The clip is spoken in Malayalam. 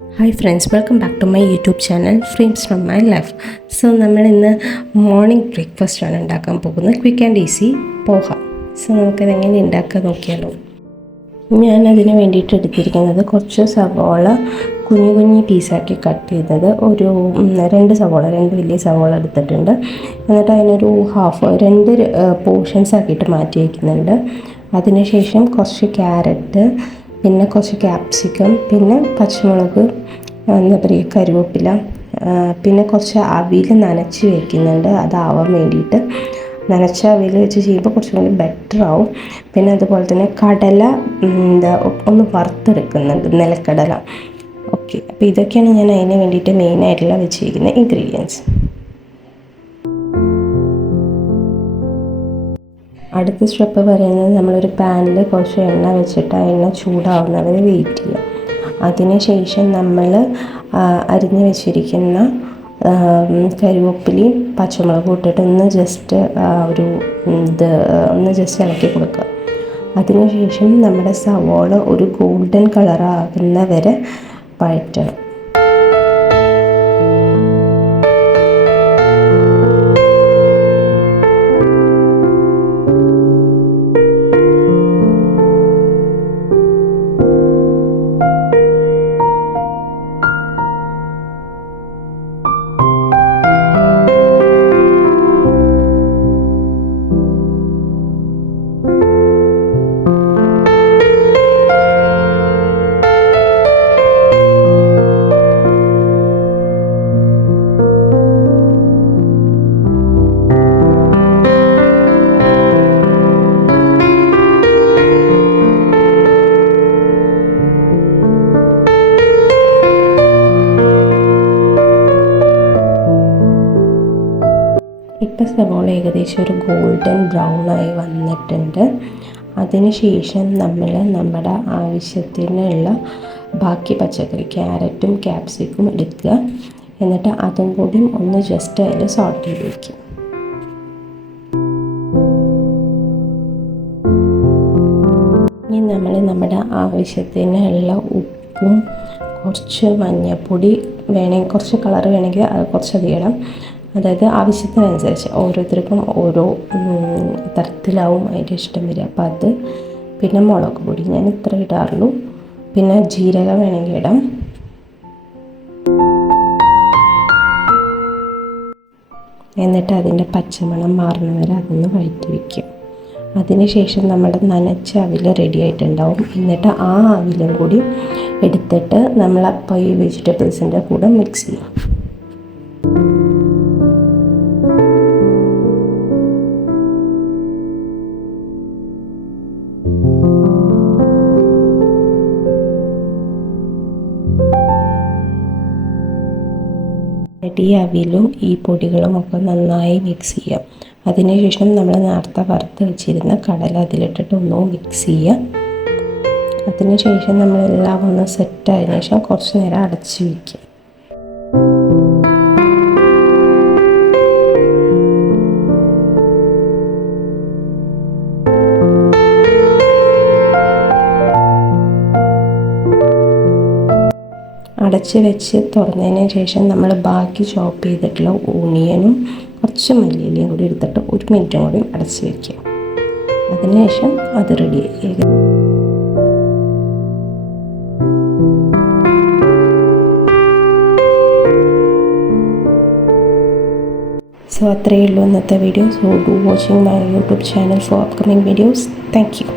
Hi friends, welcome back to my YouTube channel frames from my life. So നമ്മളിന്ന് മോർണിംഗ് ബ്രേക്ക്ഫാസ്റ്റാണ് ഉണ്ടാക്കാൻ പോകുന്നത്. Quick and easy poha. So നമുക്കത് എങ്ങനെ ഉണ്ടാക്കാൻ നോക്കിയാലോ. ഞാനതിന് വേണ്ടിയിട്ട് എടുത്തിരിക്കുന്നത് കുറച്ച് സവോള കുഞ്ഞു കുഞ്ഞു പീസാക്കി കട്ട് ചെയ്തത്, ഒരു രണ്ട് വലിയ സവോള എടുത്തിട്ടുണ്ട്. എന്നിട്ട് അതിനൊരു രണ്ട് പോർഷൻസ് ആക്കിയിട്ട് മാറ്റി വയ്ക്കുന്നുണ്ട്. അതിനുശേഷം കുറച്ച് ക്യാരറ്റ്, പിന്നെ കുറച്ച് ക്യാപ്സിക്കം, പിന്നെ പച്ചമുളക്, എന്താ പറയുക, കറിവേപ്പില, പിന്നെ കുറച്ച് അവിൽ നനച്ച് വയ്ക്കുന്നുണ്ട്. അതാവാൻ വേണ്ടിയിട്ട് നനച്ച അവിൽ വെച്ച് ചെയ്യുമ്പോൾ കുറച്ചും കൂടി ബെറ്റർ ആവും. പിന്നെ അതുപോലെ തന്നെ കടല ഒന്ന് വറുത്തെടുക്കുന്നുണ്ട്, നിലക്കടല. ഓക്കെ, അപ്പോൾ ഇതൊക്കെയാണ് ഞാൻ അതിന് വേണ്ടിയിട്ട് മെയിനായിട്ടുള്ള വെച്ചിരിക്കുന്ന ഇൻഗ്രീഡിയൻസ്. അടുത്ത സ്റ്റെപ്പ് പറയുന്നത്, നമ്മളൊരു പാനിൽ കുറച്ച് എണ്ണ വെച്ചിട്ട് ആ എണ്ണ ചൂടാവുന്നവരെ വെയിറ്റ് ചെയ്യുക. അതിനുശേഷം നമ്മൾ അരിഞ്ഞ് വെച്ചിരിക്കുന്ന കറിവേപ്പിലയും പച്ചമുളകും ഇട്ടിട്ട് ഒന്ന് ജസ്റ്റ് ഇളക്കി കൊടുക്കുക. അതിനുശേഷം നമ്മുടെ സവോള ഒരു ഗോൾഡൻ കളറാകുന്ന വരെ വഴറ്റണം. ഇപ്പോൾ സവോള ഏകദേശം ഒരു ഗോൾഡൻ ബ്രൗണായി വന്നിട്ടുണ്ട്. അതിനുശേഷം നമ്മൾ നമ്മുടെ ആവശ്യത്തിനുള്ള ബാക്കി പച്ചക്കറി, ക്യാരറ്റും ക്യാപ്സിക്കും എടുക്കുക. എന്നിട്ട് അതും കൂടി ഒന്ന് ജസ്റ്റ് അതിൽ സോട്ട് ചെയ്ത് വയ്ക്കും. ഇനി നമ്മൾ നമ്മുടെ ആവശ്യത്തിനുള്ള ഉപ്പും കുറച്ച് മഞ്ഞൾപ്പൊടി, വേണമെങ്കിൽ കുറച്ച് കളർ വേണമെങ്കിൽ അത് കുറച്ചധികം ഇടാം. അതായത് ആവശ്യത്തിനനുസരിച്ച്, ഓരോരുത്തർക്കും ഓരോ തരത്തിലാവും അതിൻ്റെ ഇഷ്ടം വരിക. അപ്പം അത്, പിന്നെ മുളക് പൊടി ഞാൻ ഇത്ര ഇടാറുള്ളൂ. പിന്നെ ജീരകം വേണമെങ്കിൽ ഇടാം. എന്നിട്ട് അതിൻ്റെ പച്ചമണം മാറുന്ന വരെ അതൊന്ന് വഴറ്റി വയ്ക്കും. അതിനുശേഷം നമ്മുടെ നനച്ച അവിൽ റെഡി ആയിട്ടുണ്ടാവും. എന്നിട്ട് ആ അവിലും കൂടി എടുത്തിട്ട് നമ്മളപ്പോൾ ഈ വെജിറ്റബിൾസിൻ്റെ കൂടെ മിക്സ് ചെയ്യും. ഈ അവിലും ഈ പൊടികളും ഒക്കെ നന്നായി മിക്സ് ചെയ്യാം. അതിനുശേഷം നമ്മൾ നേരത്തെ വറുത്ത് വെച്ചിരുന്ന കടല അതിലിട്ടിട്ട് ഒന്നും മിക്സ് ചെയ്യുക. അതിനുശേഷം നമ്മളെല്ലാം ഒന്ന് സെറ്റായതിനു ശേഷം കുറച്ച് നേരം അടച്ച് വയ്ക്കുക. അടച്ച് വെച്ച് തുറന്നതിന് ശേഷം നമ്മൾ ബാക്കി ചോപ്പ് ചെയ്തിട്ടുള്ള ഓണിയനും കുറച്ച് മല്ലിയിലയും കൂടി എടുത്തിട്ട് 1 മിനിറ്റും കൂടി അടച്ച് വയ്ക്കുക. അതിനുശേഷം അത് റെഡിയായി. സോ അത്രയേ ഉള്ളൂ ഇന്നത്തെ video. So do watching my YouTube channel for upcoming videos. Thank you.